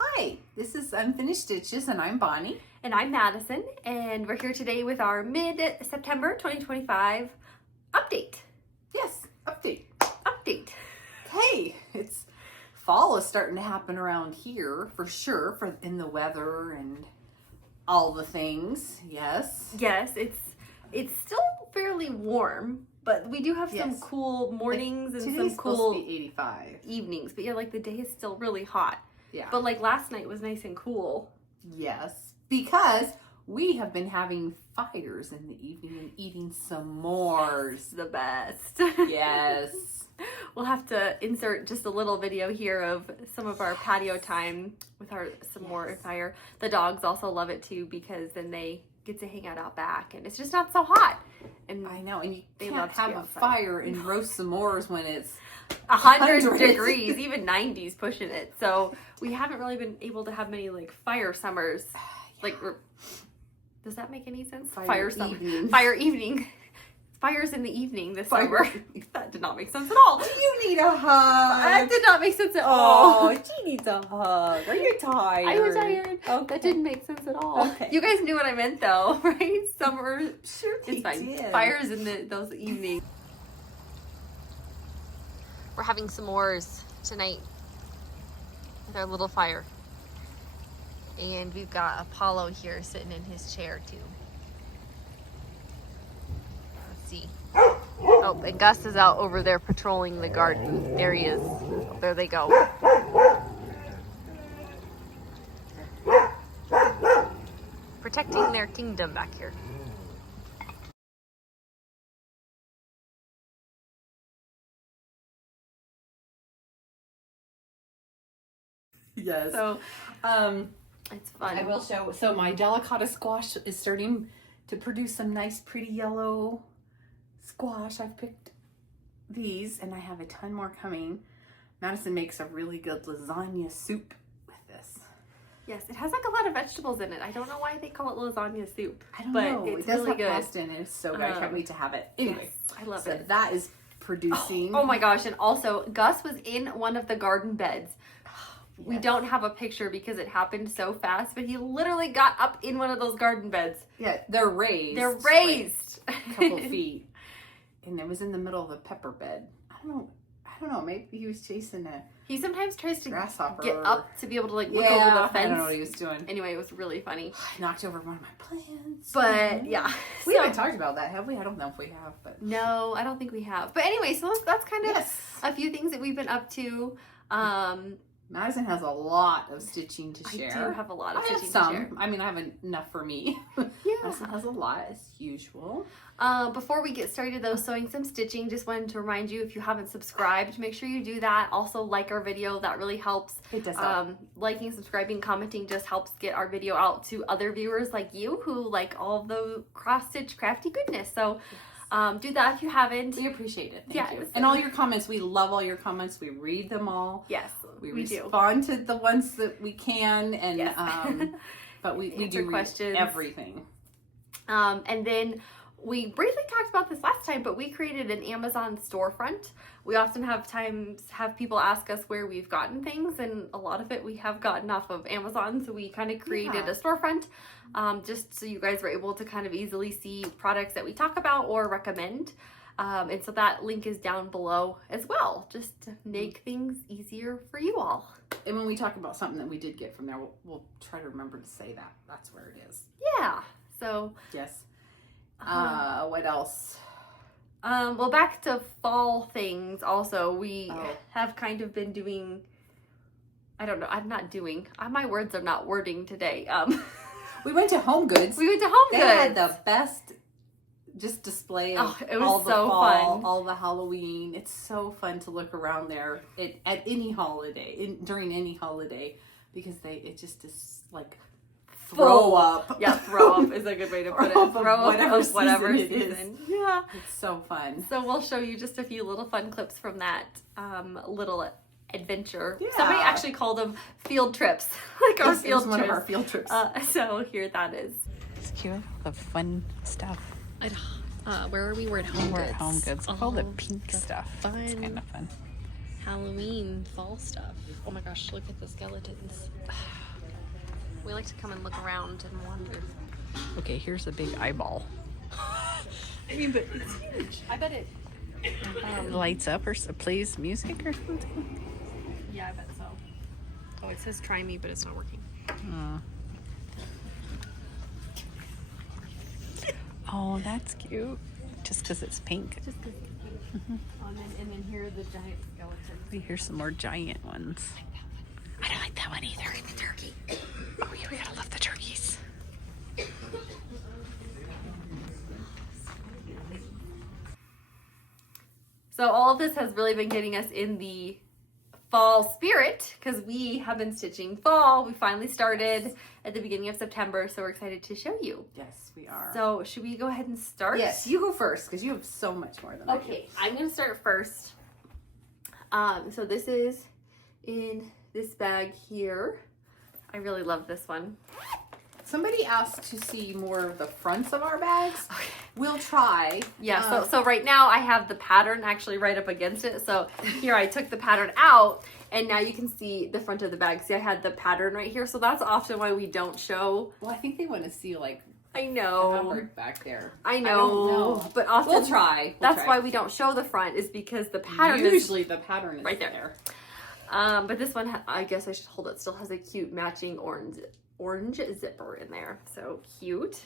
Hi, this is Unfinished Stitches and I'm Bonnie. And I'm Madison, and we're here today with our mid-September 2025 update. Yes, update. Hey, it's fall is starting to happen around here for sure, in the weather and all the things. Yes. Yes, it's still fairly warm, but we do have some cool mornings and some cool supposed to be 85 evenings. But yeah, like the day is still really hot. Yeah. But like last night was nice and cool. Yes, because we have been having fires in the evening and eating s'mores. The best. Yes. We'll have to insert just a little video here of some of our patio time with our s'more fire. The dogs also love it too because then they get to hang out back and it's just not so hot. And I know, and you they can't have a fire and roast s'mores when it's 100 degrees, even 90s pushing it. So we haven't really been able to have many like fire summers. Like, does that make any sense? Fire evening. Fires in the evening this summer. That did not make sense at all. You need a hug. That did not make sense at all. Oh, she needs a hug. Are you tired? I was tired. Okay. That didn't make sense at all. Okay. You guys knew what I meant though, right? Summer. Sure, it's fine. did. Fires in those evenings. We're having s'mores tonight with our little fire. And we've got Apollo here sitting in his chair too. Let's see. Oh, and Gus is out over there patrolling the garden. There he is. There they go. Protecting their kingdom back here. Yes. So, it's fun. I will show. So my delicata squash is starting to produce some nice, pretty yellow squash. I've picked these, and I have a ton more coming. Madison makes a really good lasagna soup with this. Yes, it has like a lot of vegetables in it. I don't know why they call it lasagna soup. I don't know. It's it does really have good. pasta in it. It's so good. I can't wait to have it. Anyway, yes, I love so it. that is producing. Oh my gosh! And also, Gus was in one of the garden beds. We don't have a picture because it happened so fast, but he literally got up in one of those garden beds. Yeah, they're raised. They're raised. Like a couple feet. And it was in the middle of a pepper bed. I don't know. Maybe he was chasing a He sometimes tries to grasshopper. get up to be able to like look Yeah, over the fence. I don't know what he was doing. Anyway, it was really funny. I knocked over one of my plants. But yeah. We haven't talked about that, have we? I don't know if we have, but no, I don't think we have. But anyway, so that's kind of yes. a few things that we've been up to. Madison has a lot of stitching to share. I do have a lot of stitching to share. I mean, I have enough for me. Yeah. Madison has a lot as usual. Before we get started though, sewing some stitching, just wanted to remind you, if you haven't subscribed, make sure you do that. Also like our video, that really helps. It does help. Liking, subscribing, commenting just helps get our video out to other viewers like you who like all of the cross-stitch crafty goodness. So do that if you haven't. We appreciate it. Thank you. Yes. And all your comments. We love all your comments. We read them all. Yes, we do. respond to the ones that we can, and Yes. but we Answer do questions. read everything. And then we briefly talked about this last time, but we created an Amazon storefront. We often have people ask us where we've gotten things, and a lot of it we have gotten off of Amazon. So we kind of created a storefront just so you guys were able to kind of easily see products that we talk about or recommend. And so that link is down below as well, just to make things easier for you all. And when we talk about something that we did get from there, we'll try to remember to say that. That's where it is. Yeah. So yes. What else? Well, back to fall things also. We have kind of been doing, I don't know, my words are not wording today. We went to Home Goods. We went to Home Goods. They had the best just display of it was all the so fall, fun. all the Halloween. It's so fun to look around there at any holiday, during any holiday, because it just is like throw up. Yeah, throw up is a good way to put it. Throw up of whatever season. Yeah. It's so fun. So we'll show you just a few little fun clips from that little adventure. Yeah. Somebody actually called them field trips. Like our field trips. One of our field trips. So here that is. It's cute. The fun stuff. Where are we? We're at Home Goods. We're at Home Goods. All the pink stuff. Fun. It's kind of fun. Halloween fall stuff. Oh my gosh, look at the skeletons. We like to come and look around and wonder. Okay, here's a big eyeball. I mean, but it's huge. I bet it. Lights up or plays music or something. Yeah, I bet so. Oh, it says try me, but it's not working. Oh, that's cute. Just because it's pink. Just because it's cute. And then here are the giant skeletons. Here's some more giant ones. I don't like that one either. The turkey. Oh yeah, we gotta love the turkeys. So all of this has really been getting us in the fall spirit because we have been stitching fall. We finally started at the beginning of September, so we're excited to show you. Yes, we are. So should we go ahead and start? Yes, you go first because you have so much more than I do. Okay, I'm gonna start first. So this is in this bag here. I really love this one. Somebody asked to see more of the fronts of our bags. Okay. We'll try. Yeah, so right now I have the pattern actually right up against it. So here I took the pattern out and now you can see the front of the bag. See, I had the pattern right here. So that's often why we don't show. Well, I think they want to see like I know. fabric back there. I know. I don't know. But often We'll try. That's why we don't show the front is because the pattern is usually the pattern is right there. But this one, I guess I should hold it, still has a cute matching orange zipper in there. So cute.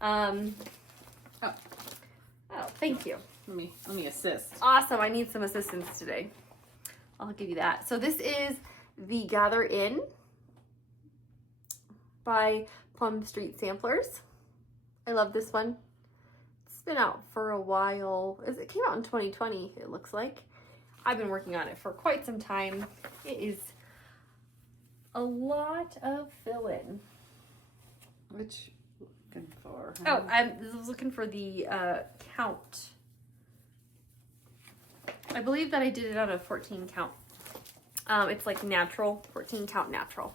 Oh, thank you. Let me assist. Awesome. I need some assistance today. I'll give you that. So this is the Gather In by Plum Street Samplers. I love this one. It's been out for a while. It came out in 2020, it looks like. I've been working on it for quite some time. It is a lot of fill-in. Which looking for? Oh, I was looking for the count. I believe that I did it on a 14 count. It's like natural, 14 count natural.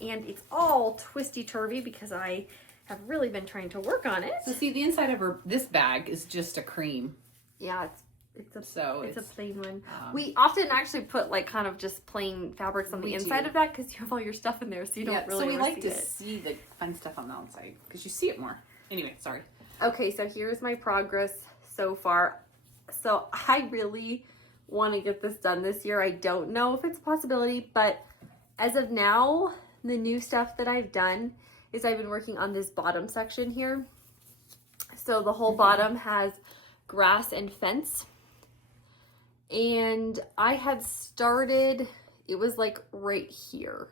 And it's all twisty-turvy because I have really been trying to work on it. So see, the inside of this bag is just a cream. Yeah, it's a plain one. We often actually put like kind of just plain fabrics on the inside of that because you have all your stuff in there, so you don't really. So we like to see the fun stuff on the outside because you see it more. Anyway, sorry. Okay, so here's my progress so far. So I really want to get this done this year. I don't know if it's a possibility, but as of now, the new stuff that I've done is I've been working on this bottom section here. So the whole bottom has grass and fence. And I had started, it was like right here.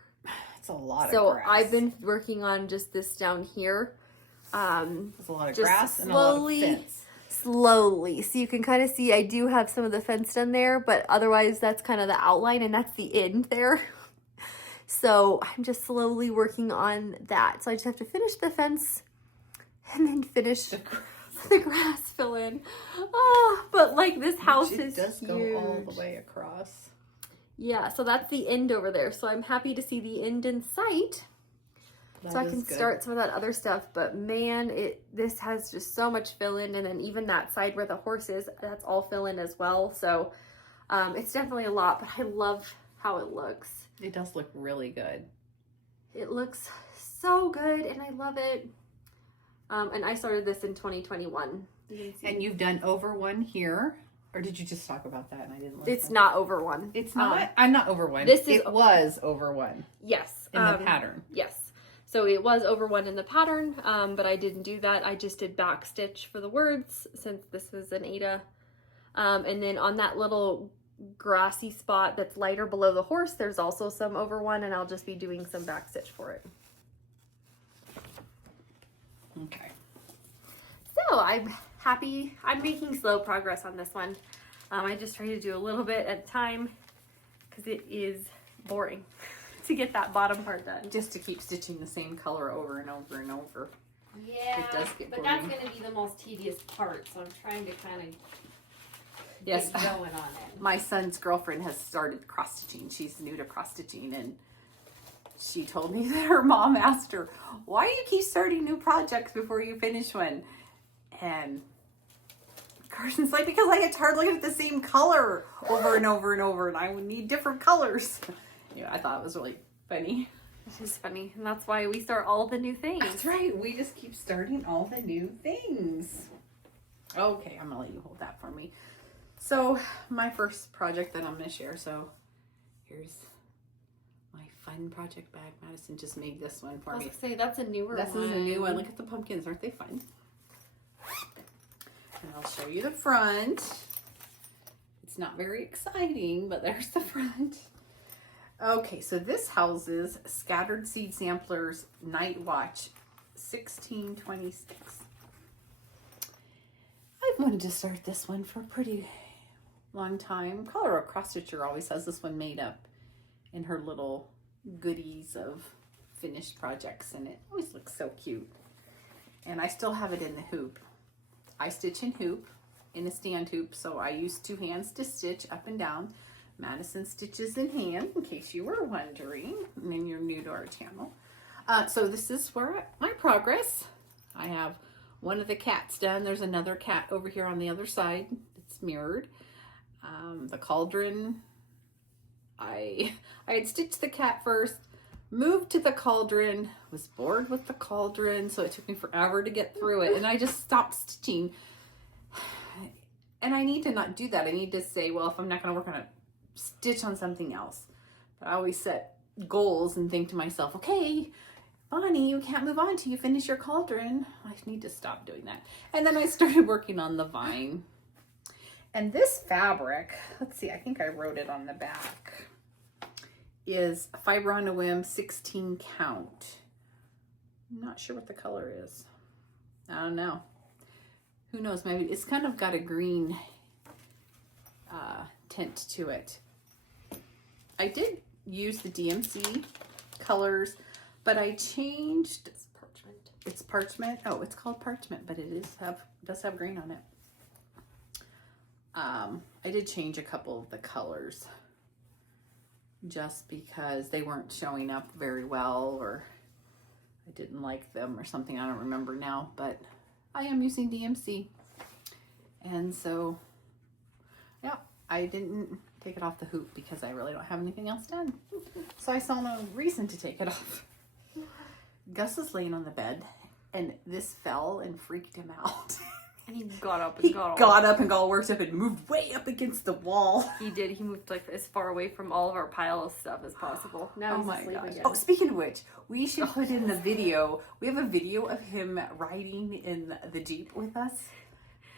It's a lot of grass. So I've been working on just this down here. There's a lot of grass and a lot of fence. Slowly. So you can kind of see I do have some of the fence done there, but otherwise that's kind of the outline and that's the end there. So I'm just slowly working on that. So I just have to finish the fence and then finish the grass fill in. Oh, but like this house is does huge. Go all the way across. Yeah, so that's the end over there. So I'm happy to see the end in sight. So I can start some of that other stuff. But man, this has just so much fill in, and then even that side where the horse is, that's all fill in as well. So it's definitely a lot, but I love how it looks. It does look really good. It looks so good, and I love it. And I started this in 2021. And you've done over one here, or did you just talk about that and I didn't listen? It's not over one. It's not? I'm not over one. It was over one. Yes. In the pattern. Yes. So it was over one in the pattern, but I didn't do that. I just did back stitch for the words since this was an Ada. And then on that little grassy spot that's lighter below the horse, there's also some over one, and I'll just be doing some back stitch for it. Okay. So I'm happy. I'm making slow progress on this one. I just try to do a little bit at a time because it is boring to get that bottom part done. Just to keep stitching the same color over and over and over. Yeah, it does get but boring. that's going to be the most tedious part, so I'm trying to kind of get going on it. My son's girlfriend has started cross stitching. She's new to cross stitching, and she told me that her mom asked her, "Why do you keep starting new projects before you finish one?" And garden slate because like it's hard looking at the same color over and over and over, and I would need different colors. Yeah, I thought it was really funny. It's just funny, and that's why we start all the new things. That's right. We just keep starting all the new things. Okay, I'm gonna let you hold that for me. So my first project that I'm gonna share. So here's my fun project bag. Madison just made this one for I was me. gonna say that's a newer one. This is a new one. Look at the pumpkins. Aren't they fun? And I'll show you the front. It's not very exciting, but there's the front. Okay, so this houses Scattered Seed Samplers Night Watch 1626. I've wanted to start this one for a pretty long time. Colorado Cross Stitcher always has this one made up in her little goodies of finished projects, and it always looks so cute. And I still have it in the hoop. I stitch in hoop, in a stand hoop, so I use 2 hands to stitch up and down. Madison stitches in hand, in case you were wondering, and you're new to our channel. So this is where my progress. I have one of the cats done. There's another cat over here on the other side. It's mirrored. The cauldron, I had stitched the cat first, moved to the cauldron, was bored with the cauldron, so it took me forever to get through it, and I just stopped stitching. And I need to not do that. I need to say, well, if I'm not going to work on it, stitch on something else. But I always set goals and think to myself, okay, Bonnie, you can't move on till you finish your cauldron. I need to stop doing that. And then I started working on the vine. And this fabric, let's see, I think I wrote it on the back, is Fiber on a Whim 16 count. I'm not sure what the color is. I don't know. Who knows? Maybe it's kind of got a green tint to it. I did use the DMC colors, but I changed. It's parchment. It's parchment. Oh, it's called parchment, but it does have green on it. I did change a couple of the colors just because they weren't showing up very well, or I didn't like them or something. I don't remember now, but I am using DMC. And so, yeah, I didn't take it off the hoop because I really don't have anything else done. So I saw no reason to take it off. Gus is laying on the bed, and this fell and freaked him out. And he got up and He got up and got worked up and moved way up against the wall. He did. He moved like as far away from all of our pile of stuff as possible. Now he's asleep again. Oh, speaking of which, we should put in the video. We have a video of him riding in the Jeep with us.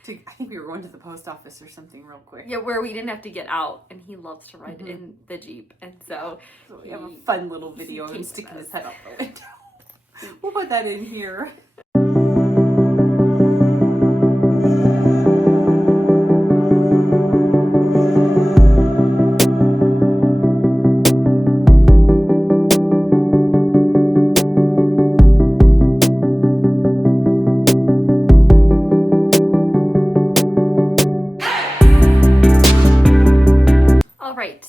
I think we were going to the post office or something real quick. Yeah, where we didn't have to get out, and he loves to ride in the Jeep, and so we have a fun little video of him sticking his head out the window. We'll put that in here.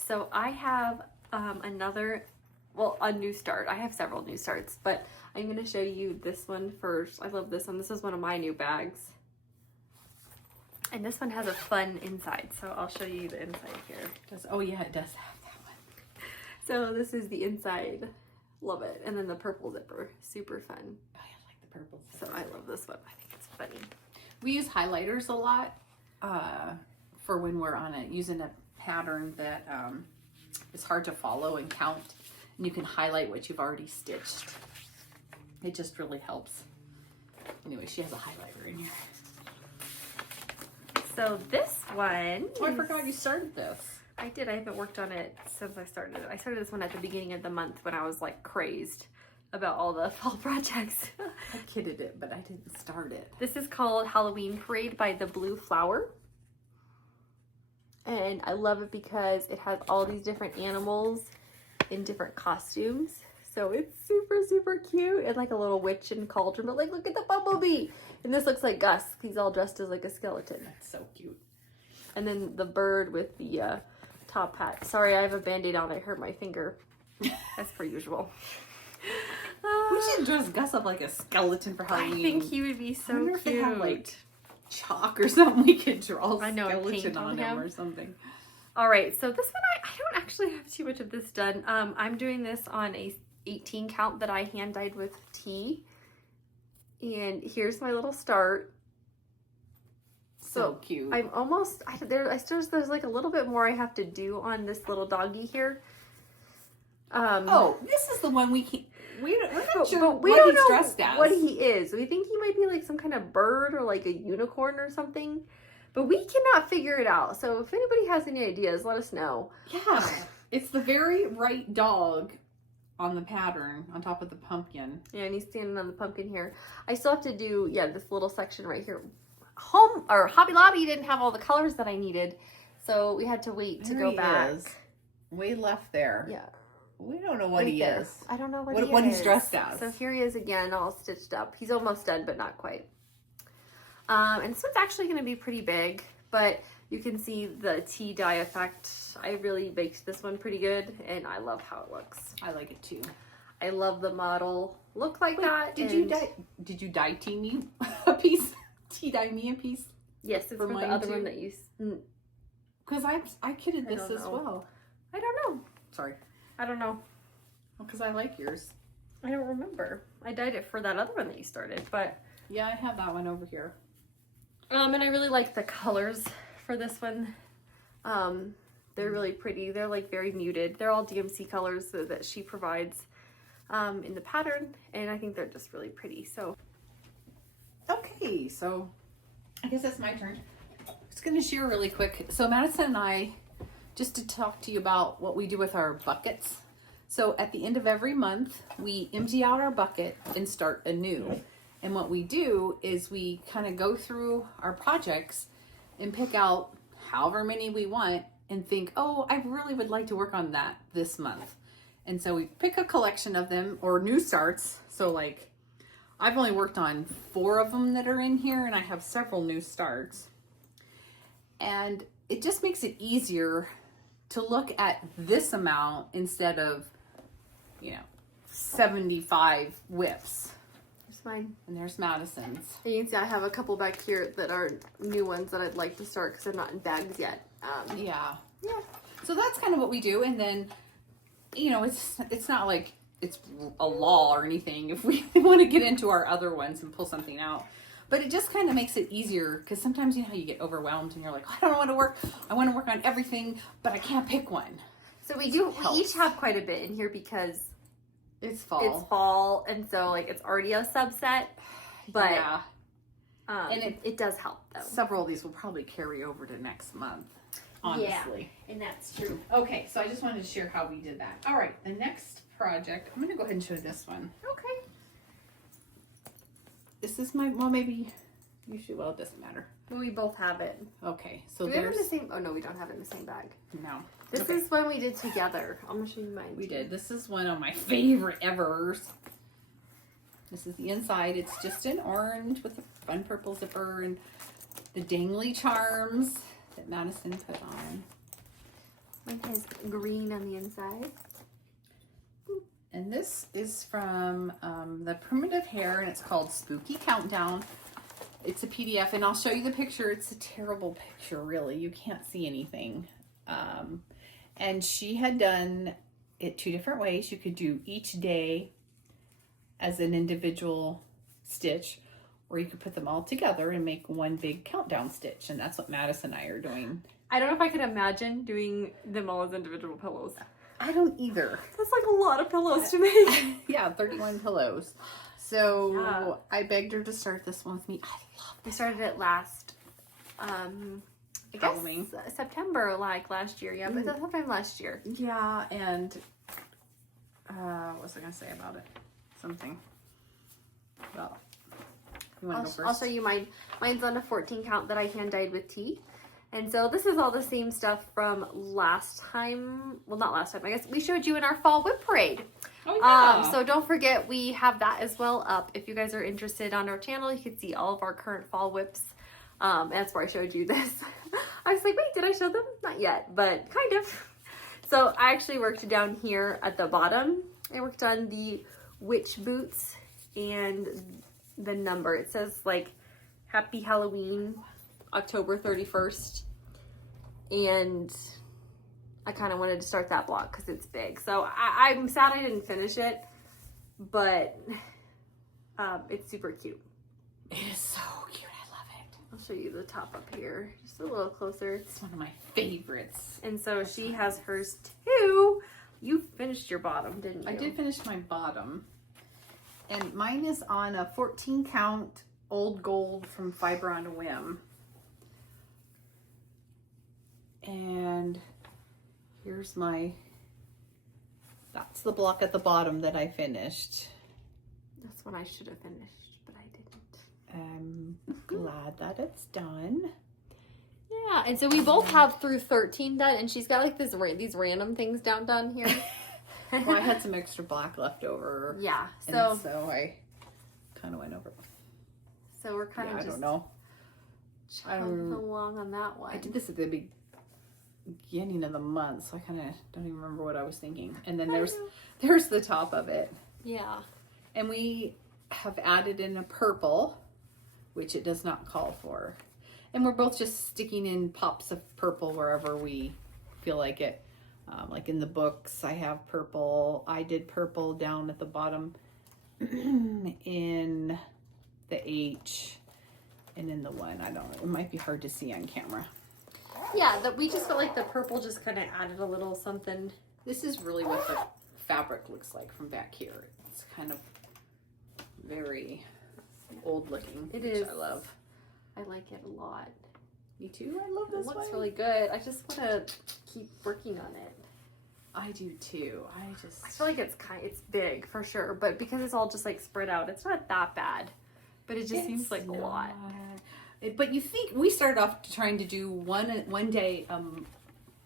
So I have a new start. I have several new starts, but I'm going to show you this one first. I love this one. This is one of my new bags. And this one has a fun inside, so I'll show you the inside here. Oh yeah, it does have that one. So this is the inside. Love it. And then the purple zipper. Super fun. Oh, I like the purple zipper. So I love this one. I think it's funny. We use highlighters a lot for when we're using a pattern that is hard to follow and count, and you can highlight what you've already stitched. It just really helps. Anyway, she has a highlighter in here. So this one, oh, I forgot you started this. I did. I haven't worked on it since I started it. I started this one at the beginning of the month when I was like crazed about all the fall projects. I kidded it, but I didn't start it. This is called Halloween Parade by the Blue Flower. And I love it because it has all these different animals in different costumes. So it's super, super cute. And like a little witch and cauldron. But like, look at the bumblebee. And this looks like Gus. He's all dressed as like a skeleton. That's so cute. And then the bird with the top hat. Sorry, I have a Band-Aid on. I hurt my finger. As per usual. We should dress Gus up like a skeleton for Halloween. I think he would be so cute. If they have, like, chalk or something, we could draw a I know, and skeleton paint on on him him. or something. All right, so this one, I don't actually have too much of this done. I'm doing this on a 18 count that I hand dyed with tea. And here's my little start. So cute. I'm almost, there's like a little bit more I have to do on this little doggy here. Oh, this is the one we're not sure but we what don't he's know dressed as. what he is. We think he might be like some kind of bird or like a unicorn or something. But we cannot figure it out. So if anybody has any ideas, let us know. Yeah, it's the very right dog on the pattern on top of the pumpkin. Yeah, and he's standing on the pumpkin here. I still have to do, this little section right here. Hobby Lobby didn't have all the colors that I needed. So we had to wait to go back. Is. Way left there. Yeah. We don't know what he there. is. I don't know what he's dressed as. So here he is again, all stitched up. He's almost done, but not quite. And this one's actually going to be pretty big, but you can see the tea dye effect. I really baked this one pretty good, and I love how it looks. I like it too. I love the model look like that. Did you dye tea me a piece? Tea dye me a piece? Yes, it's for the other one that you. Because I kidded this as well. I don't know. Sorry. I don't know. Well, because I like yours. I don't remember. I dyed it for that other one that you started, but yeah, I have that one over here. And I really like the colors for this one. They're really pretty. They're like very muted. They're all DMC colors that she provides in the pattern, and I think they're just really pretty. So, okay, so I guess that's my turn. I'm just gonna share really quick. So Madison and I, just to talk to you about what we do with our buckets. So at the end of every month, we empty out our bucket and start anew. And what we do is we kind of go through our projects and pick out however many we want and think, oh, I really would like to work on that this month. And so we pick a collection of them or new starts. So like I've only worked on 4 of them that are in here, and I have several new starts. And it just makes it easier to look at this amount instead of, 75 whips. There's mine. And there's Madison's. And you can see I have a couple back here that are new ones that I'd like to start because they're not in bags yet. Yeah. So that's kind of what we do. And then, it's not like it's a law or anything if we want to get into our other ones and pull something out. But it just kind of makes it easier because sometimes you know how you get overwhelmed and you're like, I don't want to work. I want to work on everything, but I can't pick one. So we each have quite a bit in here because it's fall. It's fall, and so like it's already a subset, but yeah. And it does help though. Several of these will probably carry over to next month, honestly. Yeah, and that's true. Okay, so I just wanted to share how we did that. All right, the next project, I'm going to go ahead and show this one. Okay. This is maybe you should, well, it doesn't matter. We both have it. Okay, so do we have it in the same, oh no, we don't have it in the same bag. No. This is one we did together. I'm going to show you mine. We did. This is one of my favorite evers. This is the inside. It's just an orange with a fun purple zipper and the dangly charms that Madison put on. Mine has green on the inside. And this is from the Primitive Hair, and it's called Spooky Countdown. It's a PDF, and I'll show you the picture. It's a terrible picture, really. You can't see anything. And she had done it 2 different ways. You could do each day as an individual stitch, or you could put them all together and make one big countdown stitch. And that's what Madison and I are doing. I don't know if I could imagine doing them all as individual pillows. I don't either. That's like a lot of pillows to make. Yeah, 31 pillows. So I begged her to start this one with me. I love this. We started it last, I guess Halloween. September, like last year. Yeah, but sometime last year. Yeah, and what was I going to say about it? Something. Well, you want to go first? I'll show you mine. Mine's on a 14 count that I hand dyed with tea. And so this is all the same stuff from last time. Well, not last time. I guess we showed you in our fall whip parade. Oh, yeah. So don't forget, we have that as well up. If you guys are interested on our channel, you can see all of our current fall whips. That's where I showed you this. I was like, wait, did I show them? Not yet, but kind of. So I actually worked down here at the bottom. I worked on the witch boots and the number. It says like Happy Halloween, October 31st. And I kind of wanted to start that block because it's big. So I'm sad I didn't finish it, but it's super cute. It is so cute. I love it. I'll show you the top up here, just a little closer. It's one of my favorites. And so she has hers too. You finished your bottom, didn't you? I did finish my bottom. And mine is on a 14 count old gold from Fiber on a Whim. And here's that's the block at the bottom that I finished. That's what I should have finished, but I didn't. I'm glad that it's done. Yeah, and so we both have through 13 done, and she's got like these random things done here. Well, I had some extra black left over. Yeah, so I kind of went over. So we're kind of I just don't know. chugging along on that one. I did this at the beginning of the month, so I kind of don't even remember what I was thinking. And then there's the top of it. Yeah. And we have added in a purple, which it does not call for. And we're both just sticking in pops of purple wherever we feel like it. Like in the books, I have purple. I did purple down at the bottom in the H and in the one. I don't know. It might be hard to see on camera. Yeah, we just felt like the purple just kind of added a little something. This is really what the fabric looks like from back here. It's kind of very old looking. It which is. I love. I like it a lot. Me too. I love this It looks one. really good. I just want to keep working on it. I do too. I feel like it's big for sure, but because it's all just like spread out, it's not that bad. But it just seems like a lot. But you think we started off trying to do one day.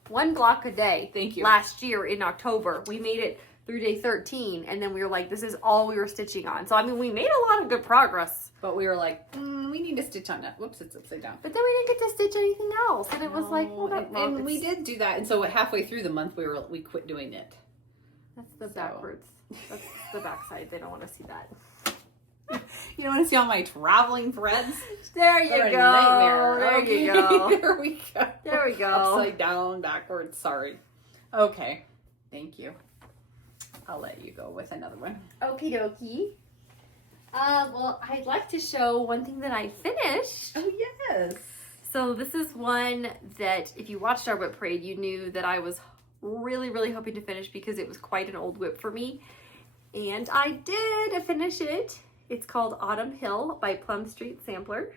One block a day. Thank you. Last year in October, we made it through day 13, and then we were like, this is all we were stitching on. So I mean, we made a lot of good progress. But we were like, we need to stitch on that. Whoops, it's upside down. But then we didn't get to stitch anything else, and it was like, well, and we did do that. And so halfway through the month, we quit doing it. That's the backwards. That's the backside. They don't want to see that. You don't want to see all my traveling threads? There you They're a go. nightmare. There Okay. you go. There we go. There we go. Upside down, backwards. Sorry. Okay. Thank you. I'll let you go with another one. Okie dokie. Well, I'd like to show one thing that I finished. Oh, yes. So this is one that if you watched our whip parade, you knew that I was really, really hoping to finish because it was quite an old whip for me. And I did finish it. It's called Autumn Hill by Plum Street Sampler.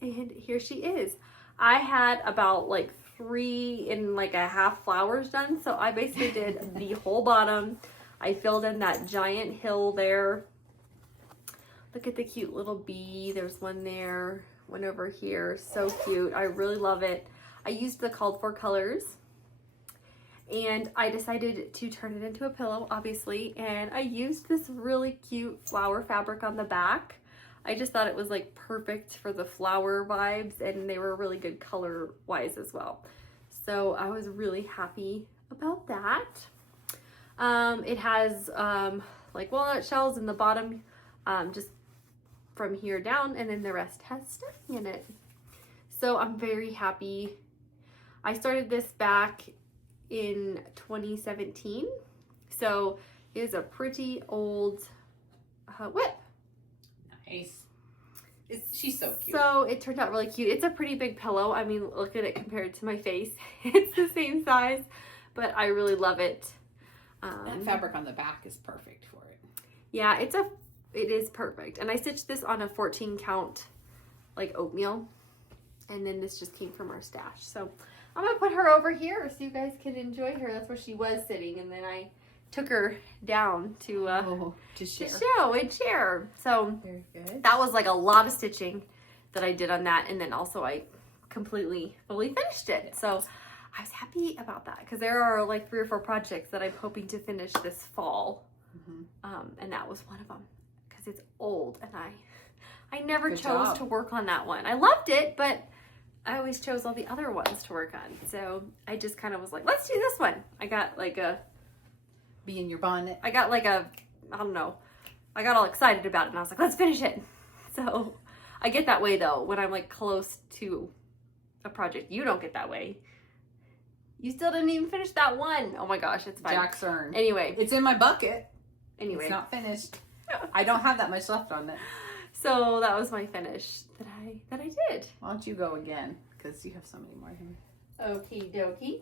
And here she is. I had about like 3.5 flowers done. So I basically did the whole bottom. I filled in that giant hill there. Look at the cute little bee. There's one there, one over here. So cute. I really love it. I used the called for colors. And I decided to turn it into a pillow, obviously. And I used this really cute flower fabric on the back. I just thought it was like perfect for the flower vibes, and they were really good color wise as well. So I was really happy about that. It has like walnut shells in the bottom, just from here down, and then the rest has stuffing in it. So I'm very happy. I started this back in 2017, so it is a pretty old whip. Nice. She's so cute. So it turned out really cute. It's a pretty big pillow. I mean, look at it compared to my face. It's the same size, but I really love it. That fabric on the back is perfect for it. Yeah, it is perfect. And I stitched this on a 14 count like oatmeal, and then this just came from our stash. So I'm gonna put her over here so you guys can enjoy her. That's where she was sitting, and then I took her down to share. show and share. So Very good. that was like a lot of stitching that I did on that, and then also I fully finished it. So I was happy about that because there are like 3 or 4 projects that I'm hoping to finish this fall, and that was one of them because it's old, and I never chose to work on that one. I loved it, but I always chose all the other ones to work on. So I just kind of was like, let's do this one. I got like a Be in your bonnet. I got all excited about it, and I was like, let's finish it. So I get that way though when I'm like close to a project. You don't get that way. You still didn't even finish that one. Oh my gosh, it's fine. Jack's urn. Anyway. It's in my bucket. Anyway. It's not finished. I don't have that much left on it. So that was my finish that I did. Why don't you go again? Because you have so many more here. Okie dokie.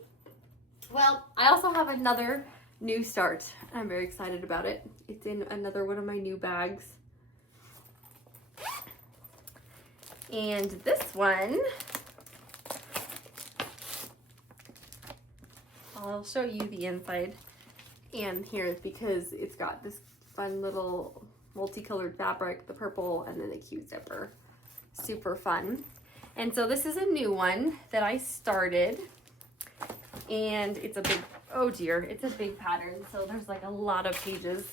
Well, I also have another new start. I'm very excited about it. It's in another one of my new bags. And this one, I'll show you the inside and here because it's got this fun little multicolored fabric, the purple, and then the cute zipper. Super fun. And so this is a new one that I started, and it's a big, oh dear, it's a big pattern. So there's like a lot of pages.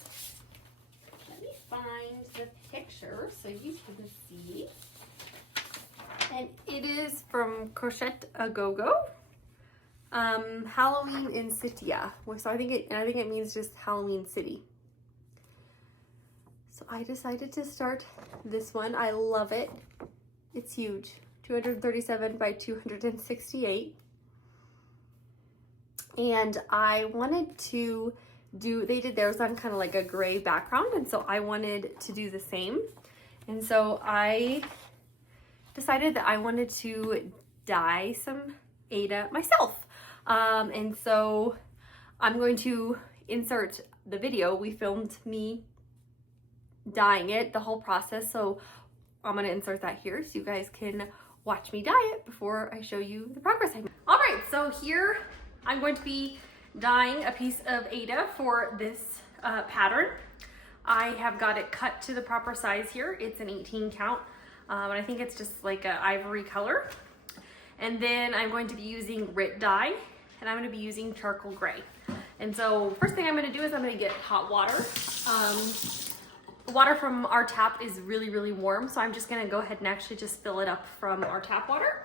Let me find the picture so you can see. And it is from Crochet A Go-Go. Halloween in Citia. So I think it means just Halloween City. So I decided to start this one. I love it. It's huge. 237 by 268. And I wanted to do, they did theirs on kind of like a gray background, and so I wanted to do the same. And so I decided that I wanted to dye some Aida myself. And so I'm going to insert the video. We filmed me dyeing it, the whole process. So I'm going to insert that here so you guys can watch me dye it before I show you the progress I made. All right, so here I'm going to be dyeing a piece of Aida for this pattern. I have got it cut to the proper size here. It's an 18 count. And I think it's just like an ivory color. And then I'm going to be using Rit dye, and I'm going to be using charcoal gray. And so first thing I'm going to do is I'm going to get hot water. The water from our tap is really, really warm, so I'm just going to go ahead and actually just fill it up from our tap water.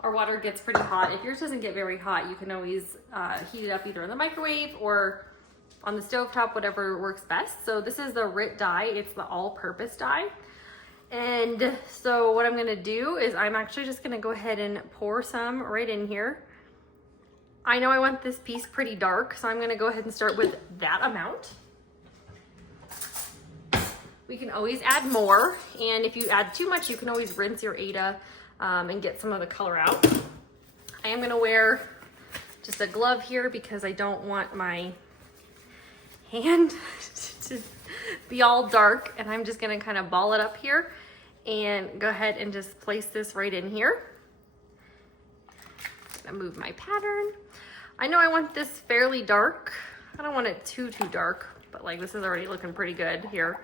Our water gets pretty hot. If yours doesn't get very hot, you can always heat it up either in the microwave or on the stovetop, whatever works best. So this is the Rit dye. It's the all-purpose dye. And so what I'm gonna do is I'm actually just gonna go ahead and pour some right in here. I know I want this piece pretty dark, so I'm gonna go ahead and start with that amount. We can always add more, and if you add too much, you can always rinse your Aida and get some of the color out. I am gonna wear just a glove here because I don't want my hand to be all dark, and I'm just gonna kind of ball it up here and go ahead and just place this right in here. I'm gonna move my pattern. I know I want this fairly dark. I don't want it too dark, but like this is already looking pretty good here.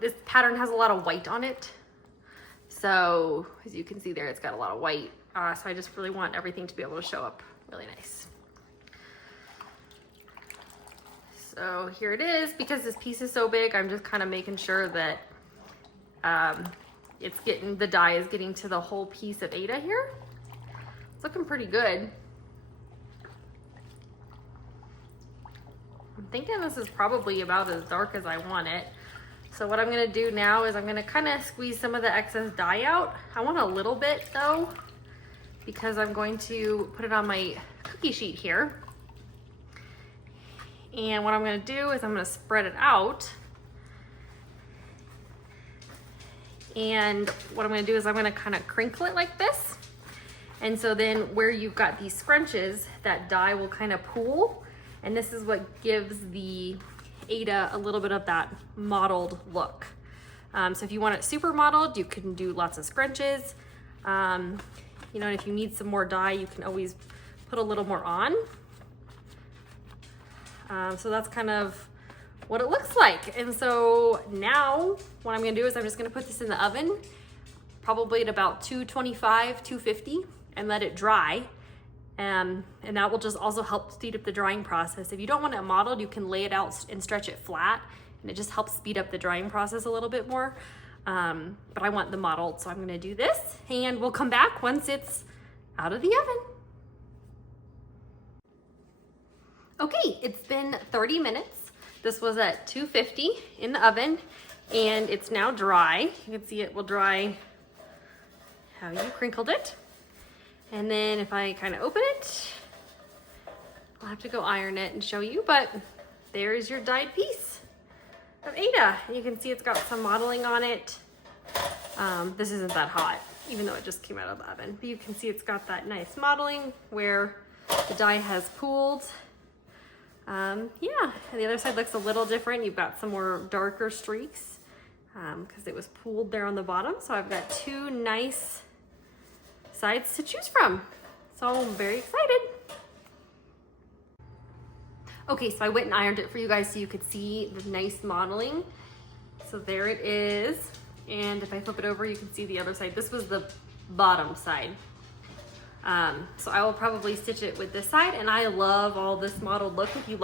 This pattern has a lot of white on it. So as you can see there, it's got a lot of white. So I just really want everything to be able to show up really nice. So here it is. Because this piece is so big, I'm just kind of making sure that the dye is getting to the whole piece of Aida here. It's looking pretty good. I'm thinking this is probably about as dark as I want it. So what I'm gonna do now is I'm gonna kind of squeeze some of the excess dye out. I want a little bit though, because I'm going to put it on my cookie sheet here. And what I'm gonna do is I'm gonna spread it out. And what I'm gonna do is I'm gonna kind of crinkle it like this. And so then where you've got these scrunches, that dye will kind of pool. And this is what gives the Aida a little bit of that mottled look. So if you want it super mottled, you can do lots of scrunches. You know, and if you need some more dye, you can always put a little more on. So that's kind of what it looks like. And so now what I'm gonna do is I'm just gonna put this in the oven, probably at about 225, 250, and let it dry. And that will just also help speed up the drying process. If you don't want it modeled, you can lay it out and stretch it flat, and it just helps speed up the drying process a little bit more. But I want the modeled, so I'm gonna do this, and we'll come back once it's out of the oven. Okay, it's been 30 minutes. This was at 250 in the oven, and it's now dry. You can see it will dry how you crinkled it. And then if I kind of open it, I'll have to go iron it and show you, but there is your dyed piece of Ada. And you can see it's got some modeling on it. This isn't that hot, even though it just came out of the oven. But you can see it's got that nice modeling where the dye has pooled. Yeah, and the other side looks a little different. You've got some more darker streaks because it was pooled there on the bottom. So I've got two nice sides to choose from. So I'm very excited. Okay, so I went and ironed it for you guys so you could see the nice modeling. So there it is. And if I flip it over, you can see the other side. This was the bottom side. So I will probably stitch it with this side, and I love all this modeled look. If you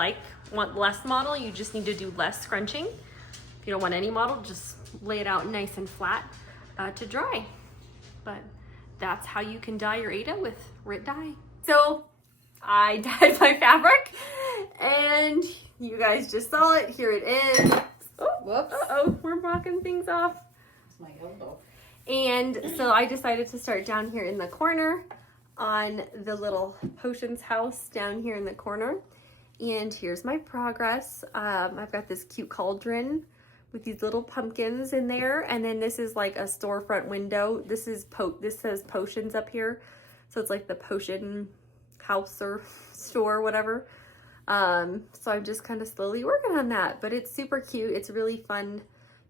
want less model, you just need to do less scrunching. If you don't want any model, just lay it out nice and flat to dry. But that's how you can dye your Ada with RIT dye. So I dyed my fabric, and you guys just saw it. Here it is. Oh, whoops. Uh-oh, we're blocking things off. It's my elbow. And so I decided to start down here in the corner on the little potions house down here in the corner. And here's my progress. I've got this cute cauldron with these little pumpkins in there, and then this is like a storefront window. This says potions up here, so it's like the potion house or store, whatever. So I'm just kind of slowly working on that, but it's super cute. It's really fun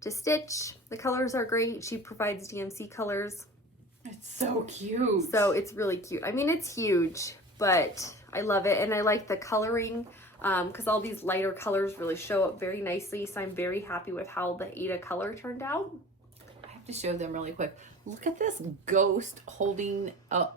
to stitch. The colors are great. She provides DMC colors. It's so cute. So it's really cute. I mean, it's huge, but I love it. And I like the coloring because all these lighter colors really show up very nicely. So I'm very happy with how the Ada color turned out. I have to show them really quick. Look at this ghost holding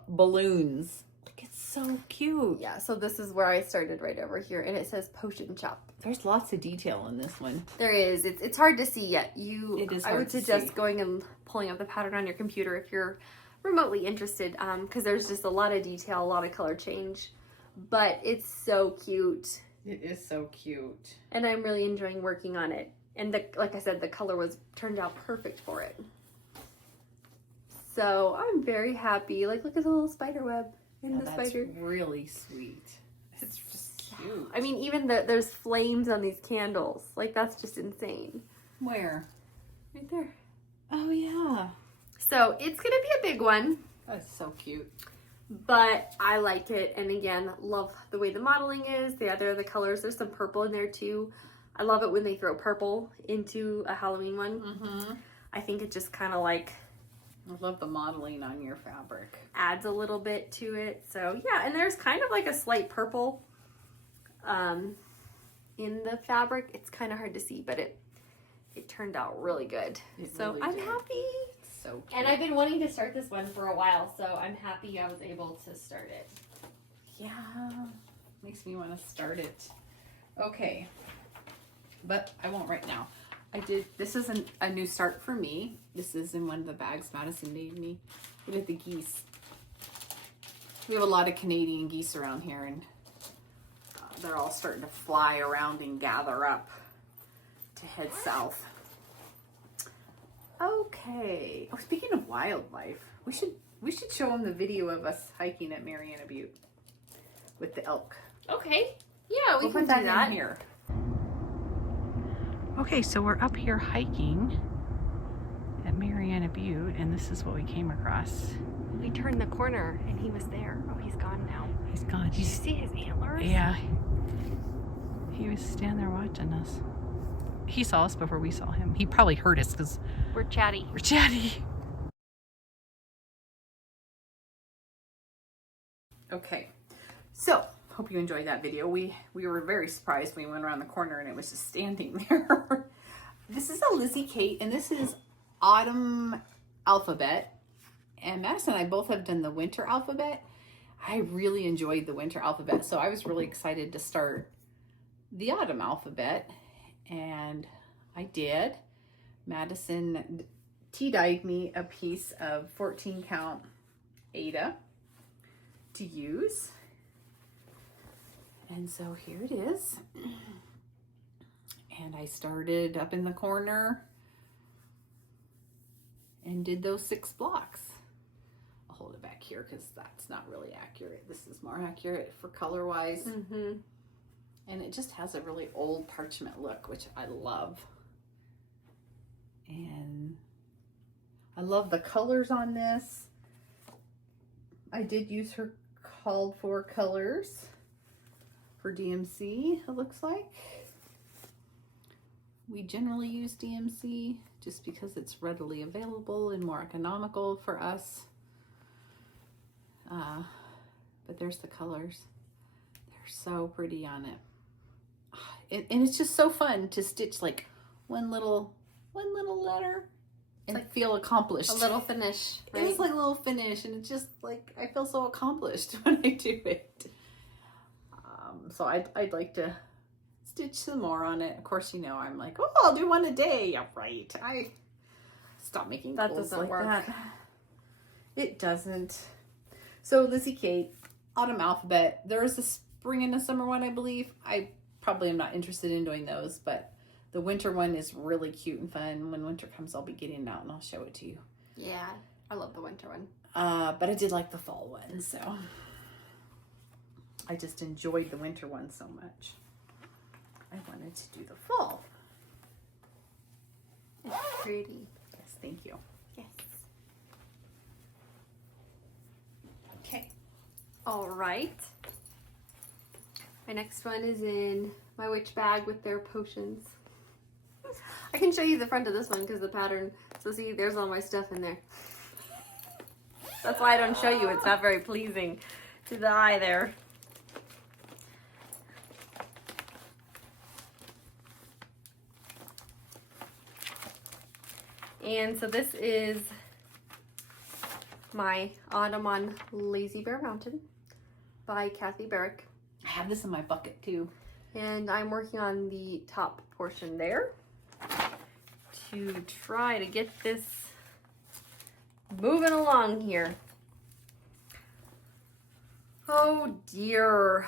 balloons. Look, it's so cute. Yeah, so this is where I started right over here, and it says potion shop. There's lots of detail in this one. There is. It's hard to see yet. It is I hard would to suggest see. going and pulling up the pattern on your computer if you're remotely interested, because there's just a lot of detail, a lot of color change, but it's so cute. It is so cute. And I'm really enjoying working on it. And like I said, the color turned out perfect for it. So I'm very happy. Like, look at the little spider web in the spider. That's really sweet. It's just cute. I mean, even there's flames on these candles. Like, that's just insane. Where? Right there. Oh, yeah. So it's gonna be a big one. That's so cute. But I like it, and again, love the way the modeling is. The colors, there's some purple in there too. I love it when they throw purple into a Halloween one. Mm-hmm. I think it just kind of like I love the modeling on your fabric. adds a little bit to it. So yeah, and there's kind of like a slight purple in the fabric. It's kind of hard to see, but it turned out really good. So really I'm did. happy. So cute. And I've been wanting to start this one for a while, so I'm happy I was able to start it. Yeah, makes me want to start it. Okay, but I won't right now. This is a new start for me. This is in one of the bags Madison made me. Look at the geese. We have a lot of Canadian geese around here, and they're all starting to fly around and gather up to head south. Okay. Oh, speaking of wildlife, we should show them the video of us hiking at Mariana Butte with the elk. Okay. Yeah, We'll can put do that in here. Okay, so we're up here hiking at Mariana Butte, and this is what we came across. We turned the corner and he was there. Oh, he's gone now. He's gone. Did you see his antlers? Yeah. He was standing there watching us. He saw us before we saw him. He probably heard us because We're chatty. we're chatty. Okay, so hope you enjoyed that video. We were very surprised when we went around the corner and it was just standing there. This is a Lizzie Kate, and this is Autumn Alphabet. And Madison and I both have done the winter alphabet. I really enjoyed the winter alphabet, so I was really excited to start the autumn alphabet, and I did. Madison tea-dyed me a piece of 14 count Ada to use, and so here it is. And I started up in the corner and did those 6 blocks. I'll hold it back here because that's not really accurate. This is more accurate for color wise. And it just has a really old parchment look, which I love. And I love the colors on this. I did use her called for colors for DMC, it looks like. We generally use DMC just because it's readily available and more economical for us. But there's the colors. They're so pretty on it. And it's just so fun to stitch like one little letter and like feel accomplished. A little finish. Right? It's like a little finish, and it's just like I feel so accomplished when I do it. So I'd like to stitch some more on it. Of course, you know, I'm like, oh, I'll do one a day. Yeah, right. I stop making that goals doesn't like work. that. It doesn't. So Lizzie Kate, autumn alphabet. There is a spring and a summer one, I believe. I probably am not interested in doing those, but the winter one is really cute and fun. When winter comes, I'll be getting it out and I'll show it to you. Yeah, I love the winter one. But I did like the fall one, so I just enjoyed the winter one so much. I wanted to do the fall. It's pretty. Yes, thank you. Yes. Okay. All right. My next one is in my witch bag with their potions. I can show you the front of this one because the pattern. So see, there's all my stuff in there. That's why I don't show you. It's not very pleasing to the eye there. And so this is my Autumn on Lazy Bear Mountain by Kathy Barrick. I have this in my bucket too. And I'm working on the top portion there to try to get this moving along here. Oh dear.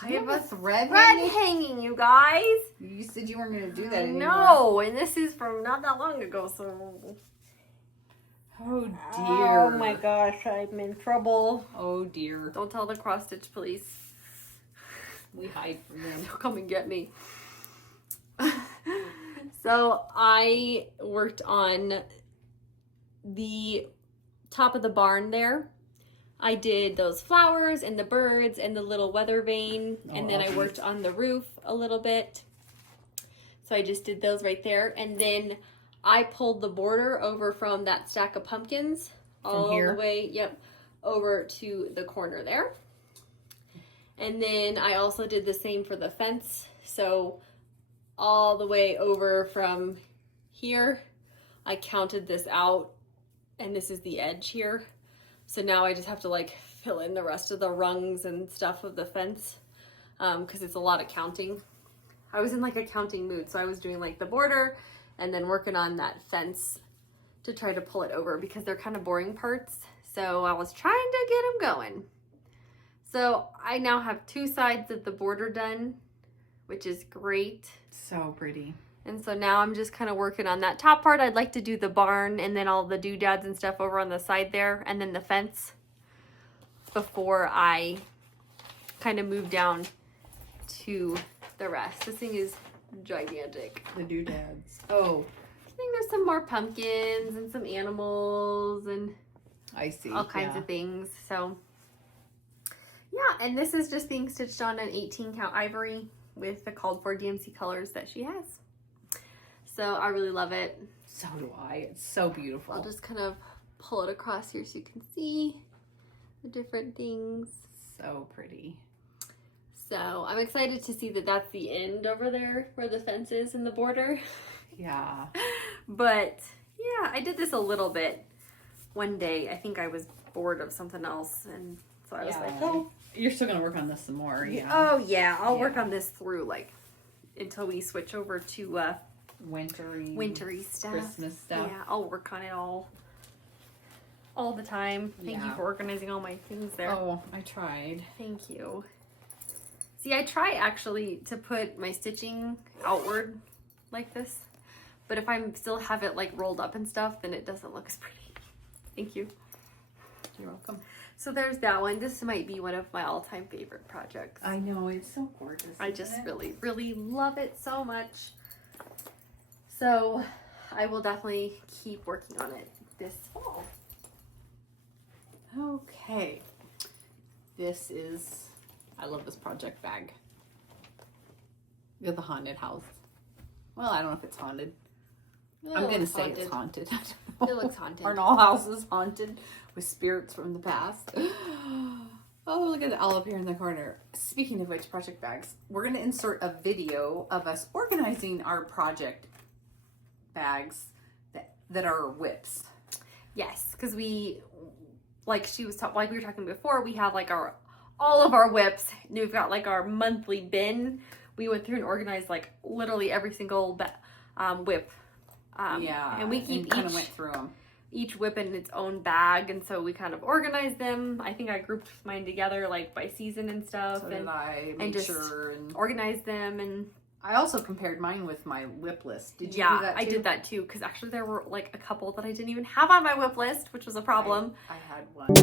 I have a thread hanging, you guys. You said you weren't going to do that anymore. No, and this is from not that long ago, so. Oh dear. Oh my gosh, I'm in trouble. Oh dear. Don't tell the cross stitch police. We hide from them. They'll come and get me. So I worked on the top of the barn there. I did those flowers and the birds and the little weather vane. And then I worked on the roof a little bit. So I just did those right there. And then I pulled the border over from that stack of pumpkins all the way, over to the corner there. And then I also did the same for the fence. So all the way over from here, I counted this out, and this is the edge here. So now I just have to like fill in the rest of the rungs and stuff of the fence because it's a lot of counting. I was in like a counting mood, so I was doing like the border and then working on that fence to try to pull it over because they're kind of boring parts. So I was trying to get them going. So I now have 2 sides of the border done, which is great. So pretty. And so now I'm just kind of working on that top part. I'd like to do the barn and then all the doodads and stuff over on the side there and then the fence before I kind of move down to the rest. This thing is gigantic. The doodads. Oh. I think there's some more pumpkins and some animals and I see. all kinds of things. So yeah, and this is just being stitched on an 18 count ivory with the called for DMC colors that she has. So I really love it. So do I. It's so beautiful. I'll just kind of pull it across here so you can see the different things. So pretty. So I'm excited to see that that's the end over there where the fence is in the border. Yeah. But yeah, I did this a little bit one day. I think I was bored of something else, and So I was like, oh. You're still going to work on this some more, yeah. Oh, yeah. I'll work on this through, like, until we switch over to wintry stuff. Christmas stuff. Yeah, I'll work on it all the time. Thank you for organizing all my things there. Oh, I tried. Thank you. See, I try actually to put my stitching outward like this, but if I still have it like rolled up and stuff, then it doesn't look as pretty. Thank you. You're welcome. So there's that one. This might be one of my all-time favorite projects. I know, it's so gorgeous. I just really, really love it so much. So I will definitely keep working on it this fall. Okay. This is, I love this project bag. Look at the haunted house. Well, I don't know if it's haunted. I'm going to say it's haunted. It looks haunted. Aren't all houses haunted with spirits from the past? Oh, look at the owl up here in the corner. Speaking of which, project bags, we're going to insert a video of us organizing our project bags that are whips. Yes, because we, like we were talking before, we have like all of our whips. We've got like our monthly bin. We went through and organized like literally every single whip. And we keep kind of went through them. Each whip in its own bag, and so we kind of organized them. I think I grouped mine together like by season and stuff, So did I. And just organized them. And I also compared mine with my whip list. Did you do that too? I did that too, because actually there were like a couple that I didn't even have on my whip list, which was a problem. I had one.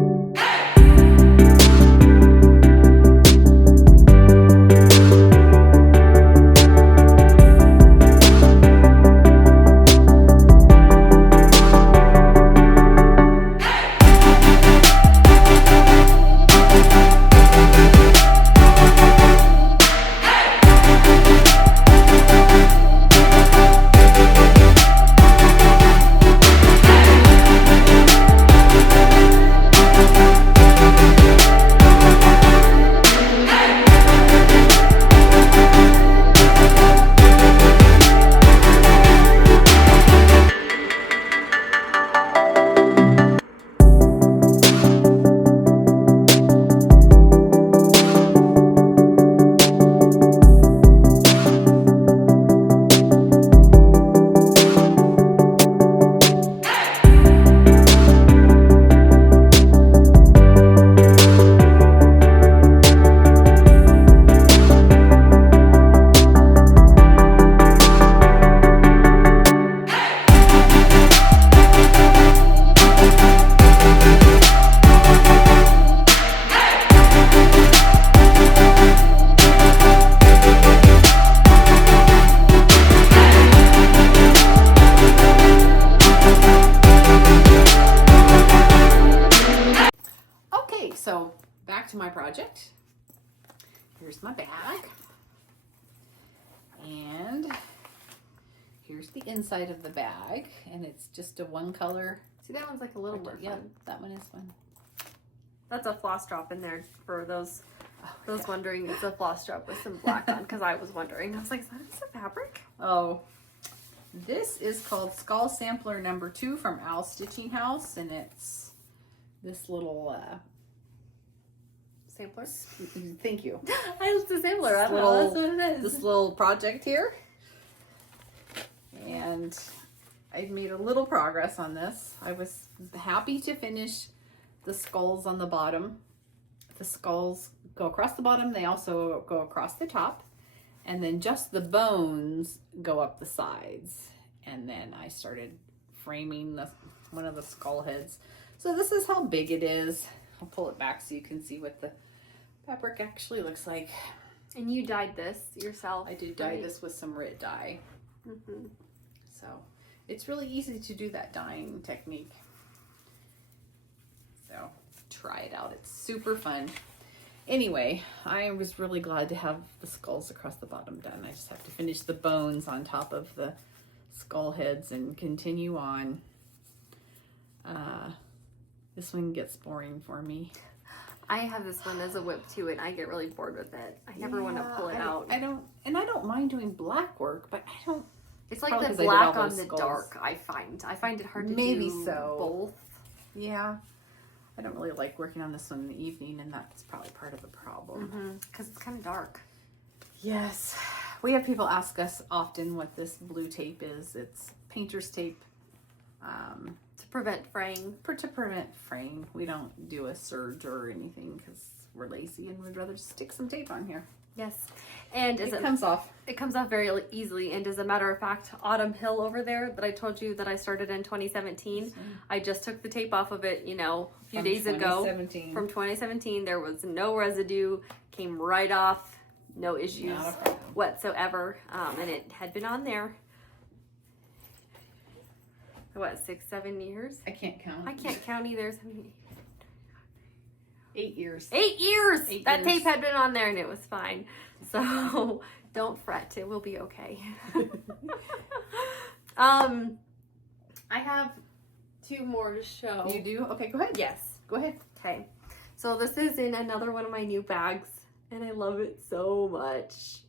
So back to my project. Here's my bag. And here's the inside of the bag. And it's just a one color. See, that one's like a little more Yeah, fun. that one is fun. That's a floss drop in there for those wondering. It's a floss drop with some black on, because I was wondering. I was like, is that a piece of fabric? Oh, this is called Skull Sampler number 2 from Al's Stitching House, and it's this little Sampler? Thank you. It's a sampler. I don't know. That's what it is. This little project here. And I've made a little progress on this. I was happy to finish the skulls on the bottom. The skulls go across the bottom. They also go across the top. And then just the bones go up the sides. And then I started framing one of the skull heads. So this is how big it is. I'll pull it back so you can see what the fabric actually looks like. And you dyed this yourself. I did dye this with some Rit dye. Mm-hmm. So it's really easy to do that dyeing technique. So try it out. It's super fun. Anyway, I was really glad to have the skulls across the bottom done. I just have to finish the bones on top of the skull heads and continue on. This one gets boring for me. I have this one as a whip too, and I get really bored with it. I never want to pull it out. I don't mind doing black work, but I don't. It's like the black on the dark. I find it hard to do both. Yeah. I don't really like working on this one in the evening, and that's probably part of the problem. Because it's kind of dark. Yes. We have people ask us often what this blue tape is. It's painter's tape. To prevent fraying. To prevent fraying. We don't do a serge or anything because we're lazy and we'd rather just stick some tape on here. Yes. And it comes off. It comes off very easily. And as a matter of fact, Autumn Hill over there that I told you that I started in 2017, I just took the tape off of it, you know, a few days ago. From 2017. There was no residue. Came right off. No issues whatsoever. And it had been on there. What, 6-7 years? I can't count. I can't count either. 8 years. 8 years! That tape had been on there and it was fine. So don't fret, it will be okay. I have 2 more to show. You do? Okay, go ahead. Yes. Go ahead. Okay. So this is in another one of my new bags and I love it so much.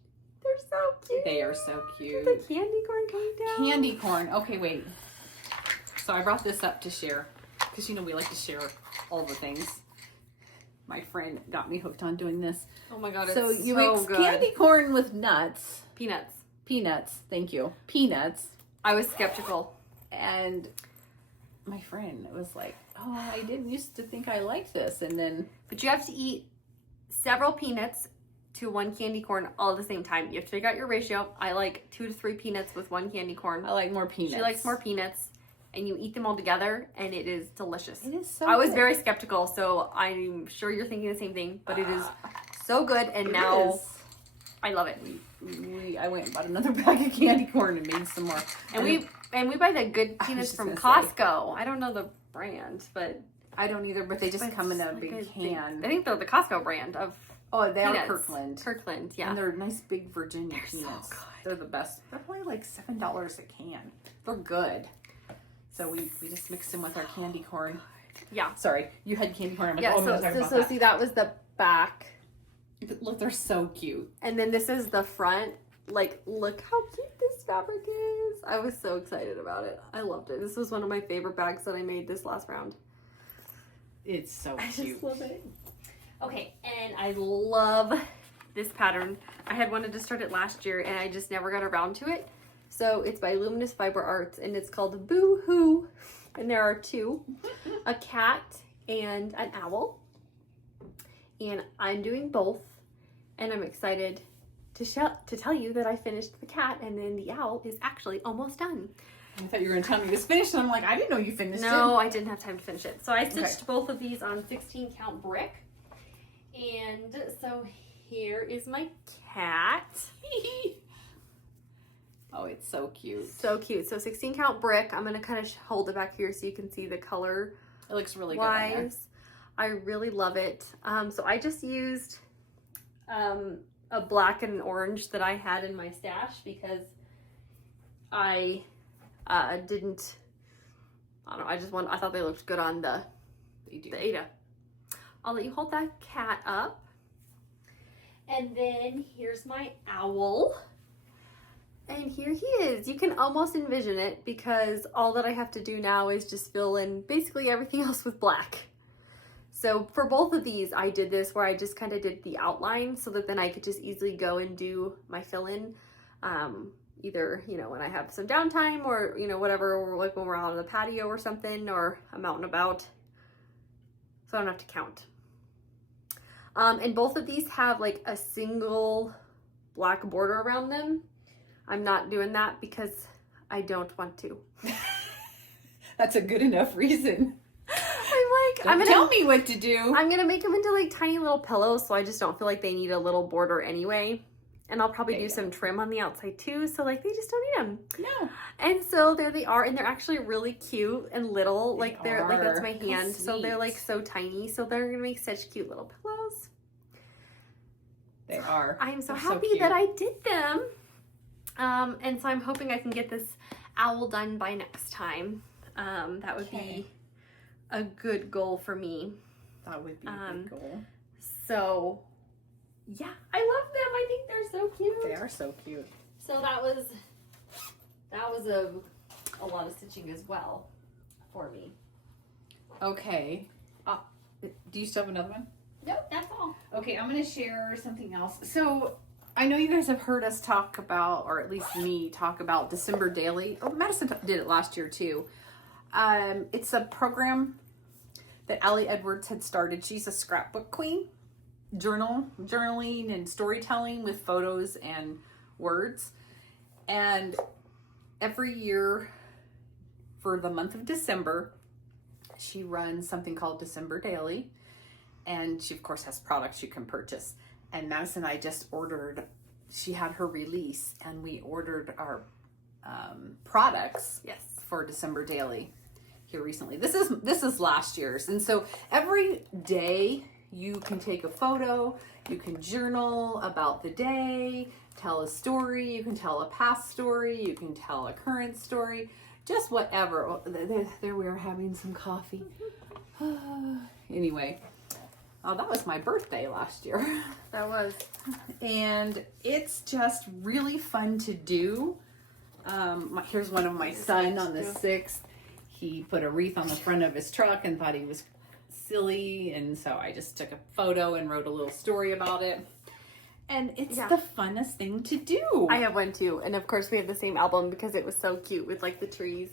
They're so cute. They are so cute. The candy corn coming down. Candy corn. Okay, wait. So I brought this up to share because, you know, we like to share all the things. My friend got me hooked on doing this. Oh my god, it's so you so mix good. candy corn with nuts. Peanuts. Thank you. Peanuts. I was skeptical. And my friend was like, oh, I didn't used to think I liked this. And then... But you have to eat several peanuts to 1 candy corn all at the same time. You have to figure out your ratio. I like 2 to 3 peanuts with 1 candy corn. I like more peanuts. She likes more peanuts. And you eat them all together, and it is delicious. It is so I was good. very skeptical, so I'm sure you're thinking the same thing. But it is so good, and now I love it. I went and bought another bag of candy corn and made some more. And we buy the good peanuts from Costco. I don't know the brand, but I don't either. But they just come in a big can. I think they're the Costco brand of. Oh, they peanuts. are Kirkland. Kirkland, yeah. And they're nice big Virginia peanuts. So good. They're the best. They're probably like $7 a can. They're good. So we just mixed them with our candy corn. Yeah. Sorry, you had candy corn. I'm like, yeah, oh, I'm gonna talk about that. See, that was the back. Look, they're so cute. And then this is the front. Like, look how cute this fabric is. I was so excited about it. I loved it. This was one of my favorite bags that I made this last round. It's so cute. I just love it. Okay, and I love this pattern. I had wanted to start it last year and I just never got around to it. So it's by Luminous Fiber Arts and it's called Boo Hoo. And there are 2, a cat and an owl. And I'm doing both. And I'm excited to tell you that I finished the cat and then the owl is actually almost done. I thought you were going to tell me this finished and I'm like, I didn't know you finished it. No, I didn't have time to finish it. So I stitched both of these on 16 count brick. And so here is my cat. Oh, it's so cute. So cute. So 16 count brick. I'm going to kind of hold it back here so you can see the color. It looks really good on there. I really love it. So I just used a black and an orange that I had in my stash because I didn't, I don't know, I thought they looked good on the Ada. I'll let you hold that cat up. And then here's my owl. And here he is. You can almost envision it because all that I have to do now is just fill in basically everything else with black. So for both of these, I did this where I just kind of did the outline so that then I could just easily go and do my fill-in. Either, you know, when I have some downtime or, you know, whatever, or like when we're out on the patio or something, or I'm out and about. So I don't have to count. And both of these have like a single black border around them. I'm not doing that because I don't want to. That's a good enough reason. I'm gonna tell me what to do. I'm gonna make them into like tiny little pillows, so I just don't feel like they need a little border anyway. And I'll probably do some trim on the outside too, so like they just don't need them. No. And so there they are, and they're actually really cute and little. Like they're like that's my hand, so they're like so tiny. So they're gonna make such cute little pillows. They are. I'm so happy that I did them. And so I'm hoping I can get this owl done by next time. That would be a good goal for me. That would be a good goal. So, yeah, I love them. I think they're so cute. They are so cute. So that was a lot of stitching as well for me. Okay. Do you still have another one? Nope, that's all. Okay, I'm going to share something else. So I know you guys have heard us talk about, or at least me talk about December Daily. Oh, Madison did it last year too. It's a program that Allie Edwards had started. She's a scrapbook queen, journaling and storytelling with photos and words. And every year for the month of December, she runs something called December Daily. And she, of course, has products you can purchase. And Madison and I just ordered, she had her release, and we ordered our products for December Daily here recently. This is last year's. And so every day you can take a photo, you can journal about the day, tell a story, you can tell a past story, you can tell a current story, just whatever. Oh, there we are having some coffee. Anyway. Oh, that was my birthday last year. That was. And it's just really fun to do. Here's one of my son on the 6th. He put a wreath on the front of his truck and thought he was silly. And so I just took a photo and wrote a little story about it. And it's the funnest thing to do. I have one too. And of course we have the same album because it was so cute with like the trees.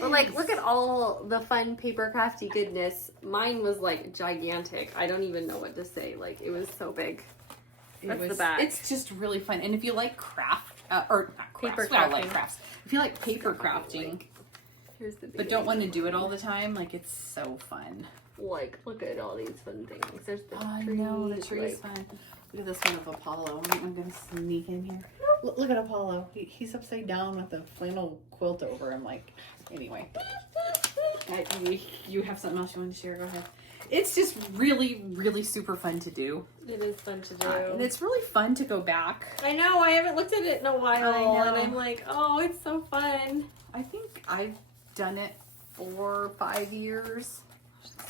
But like, look at all the fun paper crafty goodness. Mine was like gigantic. I don't even know what to say. Like, it was so big. That's the back. It's just really fun. And if you like craft, or not crafts, paper well, crafting. like crafts. If you like paper crafting, here's the but don't want to do it all the time, like, it's so fun. Like, look at all these fun things. There's the I trees. know, the tree is like, fun. Look at this one of Apollo. I'm going to sneak in here. Look at Apollo. He's upside down with a flannel quilt over him. Like, anyway. You have something else you want to share? Go ahead. It's just really, really super fun to do. It is fun to do. And it's really fun to go back. I know. I haven't looked at it in a while. I know. And I'm like, oh, it's so fun. I think I've done it 4 or 5 years.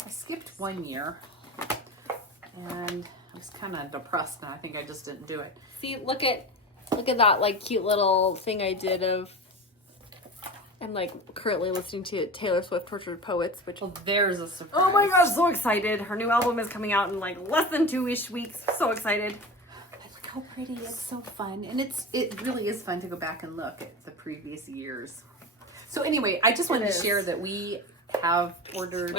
I skipped 1 year. And I was kind of depressed, and I think I just didn't do it. See, look at that like cute little thing I did of. I'm like currently listening to Taylor Swift Tortured Poets, which there's a surprise. oh my gosh, so excited! Her new album is coming out in like less than 2-ish weeks. So excited! But look how pretty! It's so fun, and it really is fun to go back and look at the previous years. So anyway, I just wanted to share that we have ordered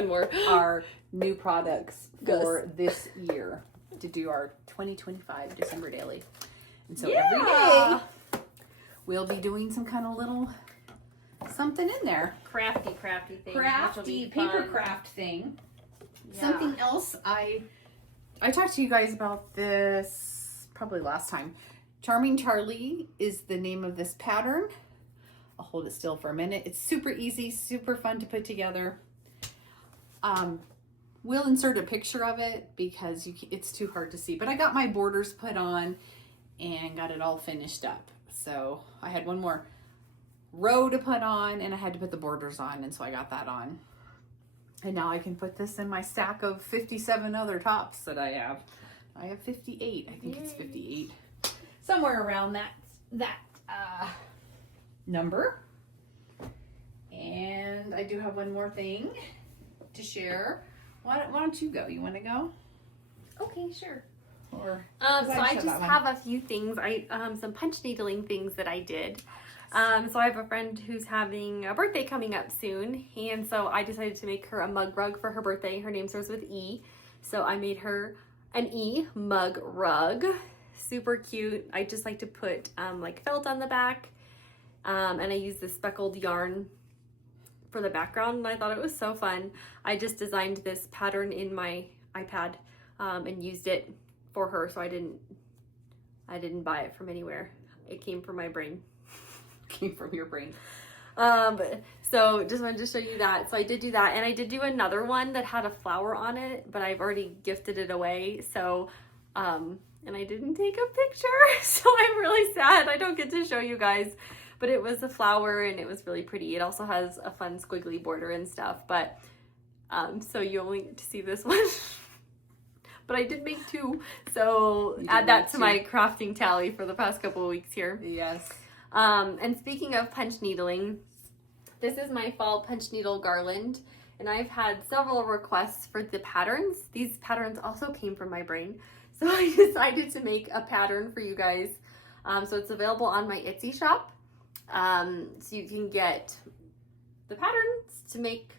our new products for this year to do our 2025 December Daily. And so every day we'll be doing some kind of little something in there. Crafty thing. Crafty paper craft thing. Yeah. Something else I talked to you guys about this probably last time. Charming Charlie is the name of this pattern. I'll hold it still for a minute. It's super easy, super fun to put together. We'll insert a picture of it because it's too hard to see. But I got my borders put on and got it all finished up. So I had one more row to put on, and I had to put the borders on, and so I got that on. And now I can put this in my stack of 57 other tops that I have. I have 58. I think it's 58. Somewhere around that number. And I do have one more thing to share. Why don't you go? You want to go? Okay, sure. Or so I just have a few things. Some punch needling things that I did. So I have a friend who's having a birthday coming up soon, and so I decided to make her a mug rug for her birthday. Her name starts with E, so I made her an E mug rug. Super cute. I just like to put like felt on the back, and I use this speckled yarn for the background, and I thought it was so fun. I just designed this pattern in my iPad and used it for her, so I didn't buy it from anywhere. It came from my brain. Came from your brain. So just wanted to show you that. So I did do that, and I did do another one that had a flower on it, but I've already gifted it away. So and I didn't take a picture, so I'm really sad I don't get to show you guys. But it was a flower, and it was really pretty. It also has a fun squiggly border and stuff, but so you only get to see this one. But I did make 2, so add that to my crafting tally for the past couple of weeks here. Yes. And speaking of punch needling, this is my fall punch needle garland, and I've had several requests for the patterns. These patterns also came from my brain. So I decided to make a pattern for you guys. So it's available on my Etsy shop. So you can get the patterns to make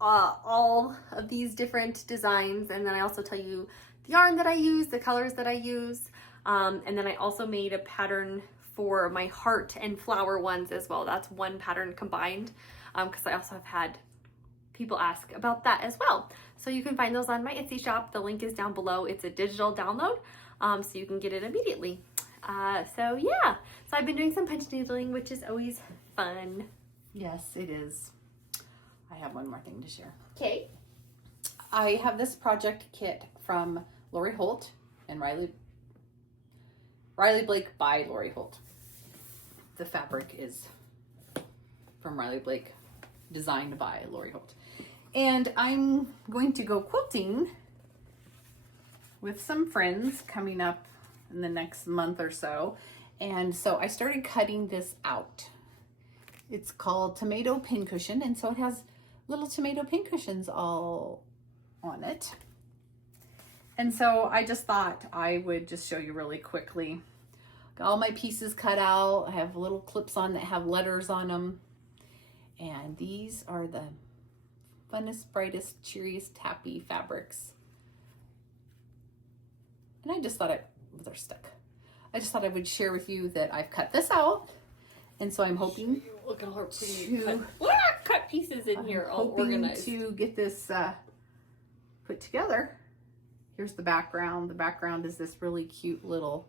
all of these different designs. And then I also tell you the yarn that I use, the colors that I use. And then I also made a pattern for my heart and flower ones as well. That's one pattern combined, because I also have had people ask about that as well. So you can find those on my Etsy shop. The link is down below. It's a digital download, so you can get it immediately. So yeah, so I've been doing some punch needling, which is always fun. Yes, it is. I have one more thing to share. Okay. I have this project kit from Lori Holt and Riley Blake by Lori Holt. The fabric is from Riley Blake, designed by Lori Holt. And I'm going to go quilting with some friends coming up in the next month or so. And so I started cutting this out. It's called Tomato Pincushion, and so it has little tomato pincushions all on it. And so I just thought I would just show you really quickly. Got all my pieces cut out. I have little clips on that have letters on them. And these are the funnest, brightest, cheeriest, happy fabrics. And I just thought they're stuck. I just thought I would share with you that I've cut this out. And so I'm hoping Look at how pretty cut pieces in here, all organized. To get this put together. Here's the background. The background is this really cute little,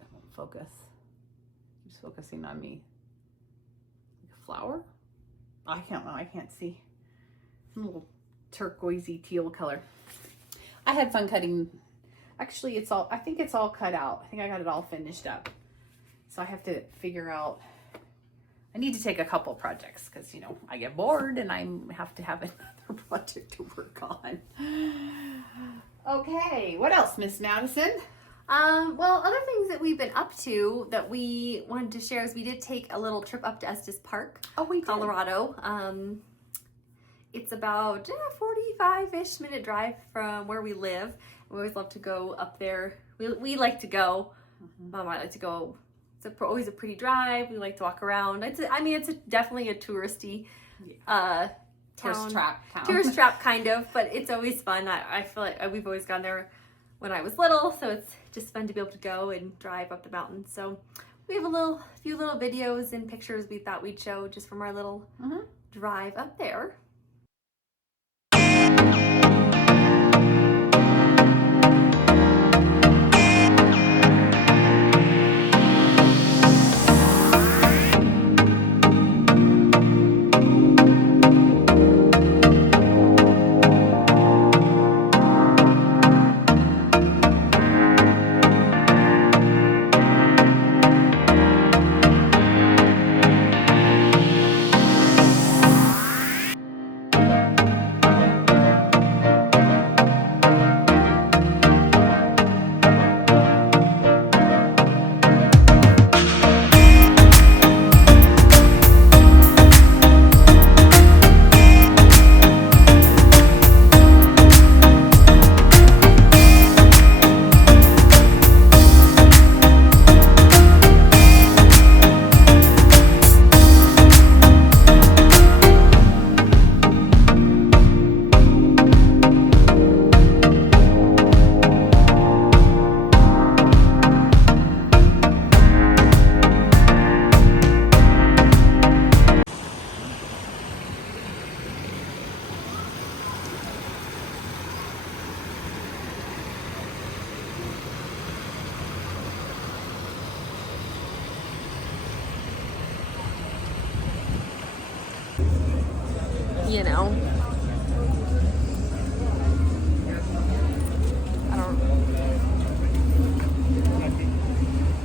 I won't focus. It's focusing on me. Like a flower? I can't see. Some little turquoisey teal color. I had fun cutting. Actually, I think it's all cut out. I think I got it all finished up. So I have to figure out, I need to take a couple projects because, you know, I get bored and I have to have another project to work on. Okay, what else, Miss Madison? Well, other things that we've been up to that we wanted to share is we did take a little trip up to Estes Park, Colorado. It's about a 45-ish minute drive from where we live. We always love to go up there. We like to go. Mom and I like to go. It's always a pretty drive. We like to walk around. It's definitely a touristy Tourist trap town. Tourist trap kind of, but it's always fun. I feel like we've always gone there when I was little, so it's just fun to be able to go and drive up the mountain. So we have a few little videos and pictures we thought we'd show just from our little drive up there.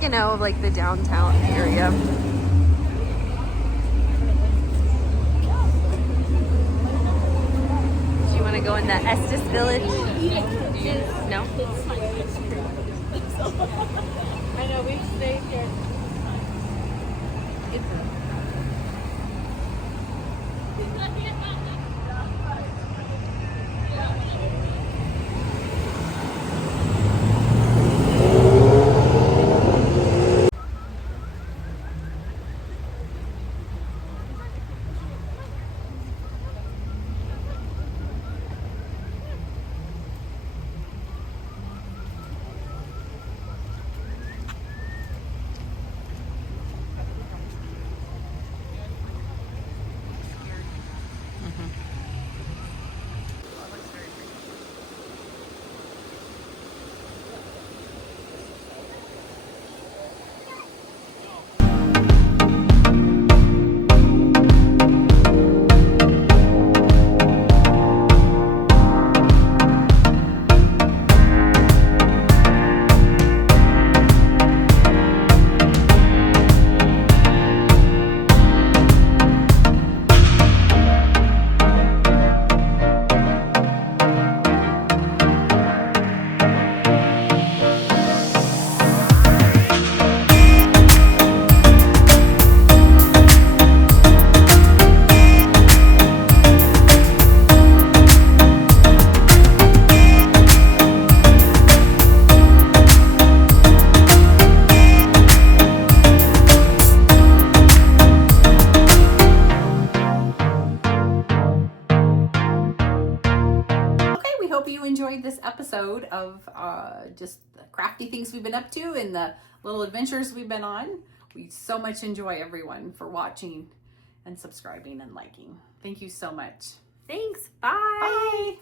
You know, like the downtown area. Do you want to go in the Estes Village? No? I know, we've stayed here. Enjoyed this episode of just the crafty things we've been up to and the little adventures we've been on. We so much enjoy everyone for watching and subscribing and liking. Thank you so much. Thanks. Bye. Bye.